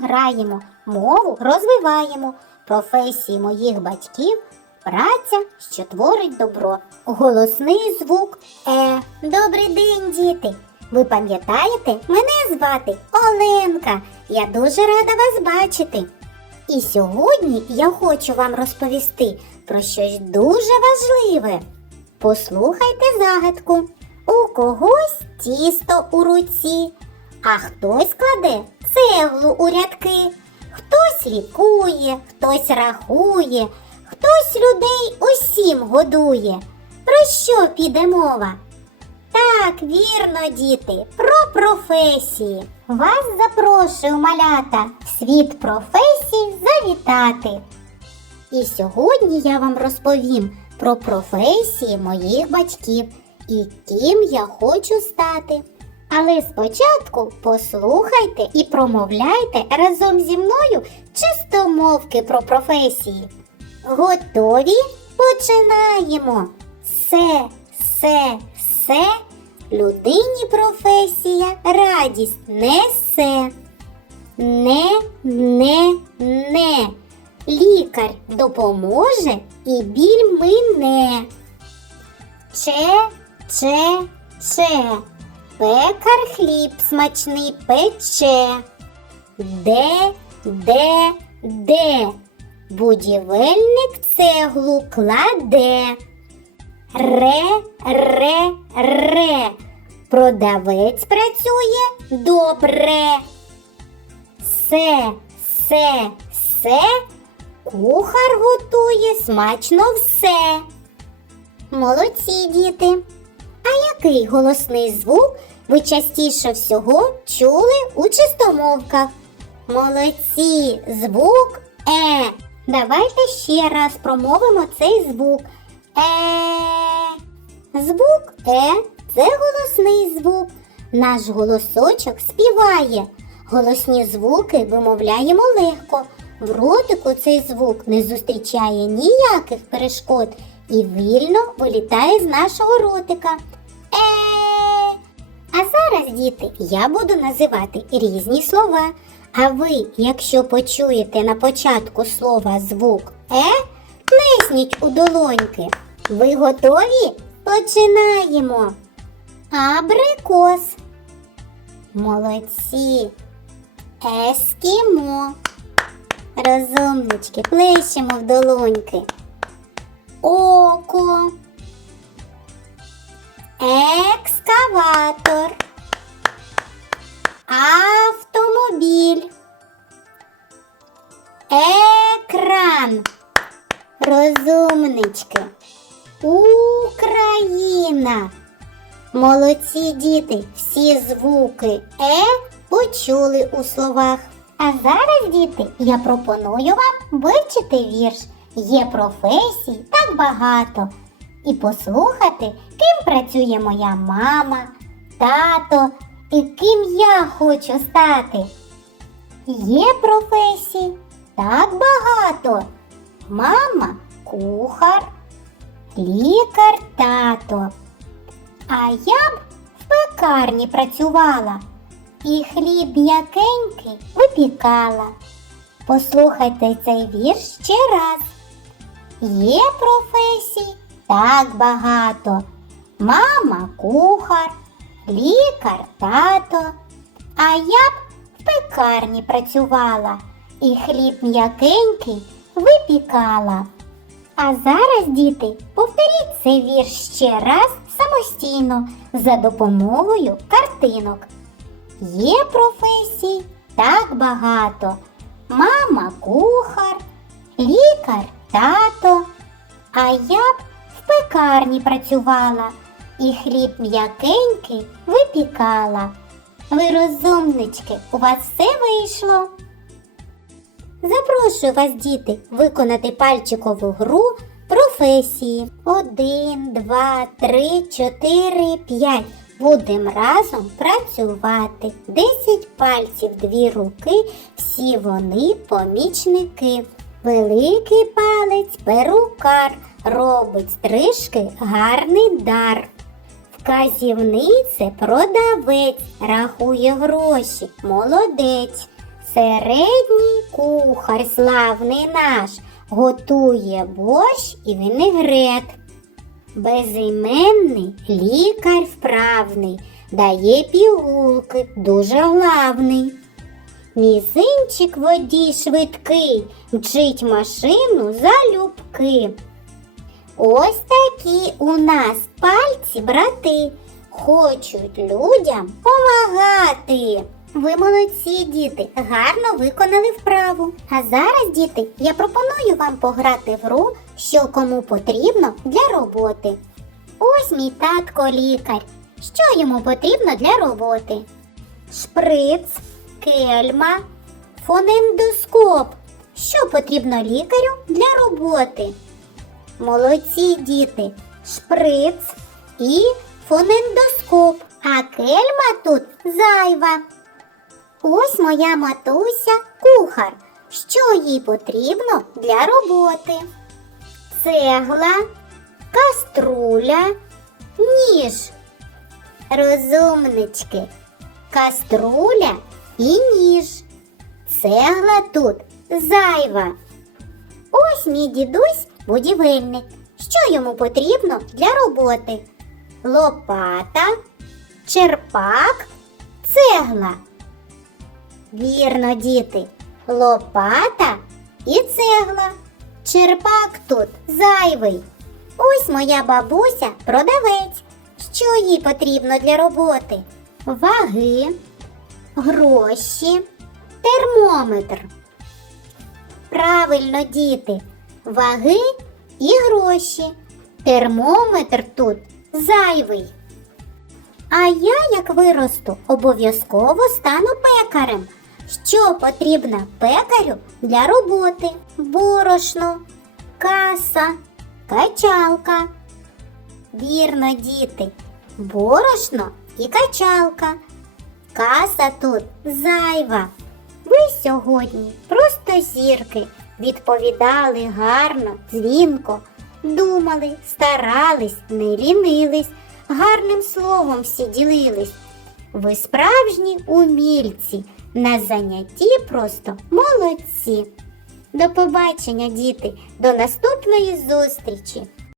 граємо, мову розвиваємо. Професії моїх батьків праця, що творить добро. Голосний звук Е. Добрий день, діти! Ви пам'ятаєте, мене звати Оленка. Я дуже рада вас бачити. І сьогодні я хочу вам розповісти про щось дуже важливе. Послухайте загадку. У когось тісто у руці, а хтось кладе цеглу у рядки. Хтось лікує, хтось рахує, хтось людей усім годує. Про що піде мова? Так, вірно, діти, про професії. Вас запрошую, малята, в світ професій завітати. І сьогодні я вам розповім про професії моїх батьків і ким я хочу стати. Але спочатку послухайте і промовляйте разом зі мною чистомовки про професії. Готові? Починаємо. Се, се, се, людині професія радість несе. Не, не, не. Лікар допоможе і біль мине. Че, че, че. Пекар хліб смачний пече. Де, де, де. Будівельник цеглу кладе. Ре, ре, ре. Продавець працює добре. Се, се, се. Кухар готує смачно все. Молодці, діти. А який голосний звук ви частіше всього чули у чистомовках? Молодці, звук Е. Давайте ще раз промовимо цей звук. Е. Звук Е це голосний звук. Наш голосочок співає. Голосні звуки вимовляємо легко. В ротику цей звук не зустрічає ніяких перешкод і вільно вилітає з нашого ротика. Діти, я буду називати різні слова. А ви, якщо почуєте на початку слова звук Е, плесніть у долоньки. Ви готові? Починаємо. Абрикос. Молодці. Ескімо. Розумнички, плещемо в долоньки. Око. Екскаватор. Розумнички. Україна. Молодці діти, всі звуки Е почули у словах. А зараз, діти, я пропоную вам вивчити вірш. Є професій так багато. І послухати, ким працює моя мама, тато і ким я хочу стати. Є професій так багато. Мама кухар, лікар тато. А я б в пекарні працювала і хліб м'якенький випікала. Послухайте цей вірш ще раз. Є професій так багато. Мама кухар, лікар тато. А я б в пекарні працювала і хліб м'якенький випікала. А зараз, діти, повторіть цей вірш ще раз самостійно за допомогою картинок. Є професій так багато. Мама кухар, лікар тато. А я б в пекарні працювала і хліб м'якенький випікала. Ви розумнички, у вас все вийшло. Запрошую вас, діти, виконати пальчикову гру професії. Один, два, три, чотири, п'ять. Будемо разом працювати. Десять пальців, дві руки, всі вони помічники. Великий палець перукар робить стрижки гарний дар. Вказівниця продавець рахує гроші, молодець. Середній кухар славний наш готує борщ і винегрет. Безіменний лікар вправний, дає пігулки, дуже главний. Мізинчик водій швидкий, мчить машину залюбки. Ось такі у нас пальці, брати, хочуть людям помагати. Ви молодці, діти, гарно виконали вправу. А зараз, діти, я пропоную вам пограти в гру, що кому потрібно для роботи. Ось мій татко лікар. Що йому потрібно для роботи? Шприц, кельма, фонендоскоп. Що потрібно лікарю для роботи? Молодці діти, шприц і фонендоскоп. А кельма тут зайва. Ось моя матуся кухар. Що їй потрібно для роботи? Цегла, каструля, ніж. Розумнички. Каструля і ніж. Цегла тут зайва. Ось мій дідусь будівельник. Що йому потрібно для роботи? Лопата, черпак, цегла. Вірно, діти. Лопата і цегла. Черпак тут зайвий. Ось моя бабуся продавець. Що їй потрібно для роботи? Ваги, гроші, термометр. Правильно, діти, ваги і гроші. Термометр тут зайвий. А я, як виросту, обов'язково стану пекарем. Що потрібно пекарю для роботи? Борошно, каса, качалка. Вірно, діти, борошно і качалка. Каса тут зайва. Ви сьогодні просто зірки. Відповідали гарно, дзвінко, думали, старались, не лінились, гарним словом всі ділились. Ви справжні умільці, на занятті просто молодці. До побачення, діти, до наступної зустрічі!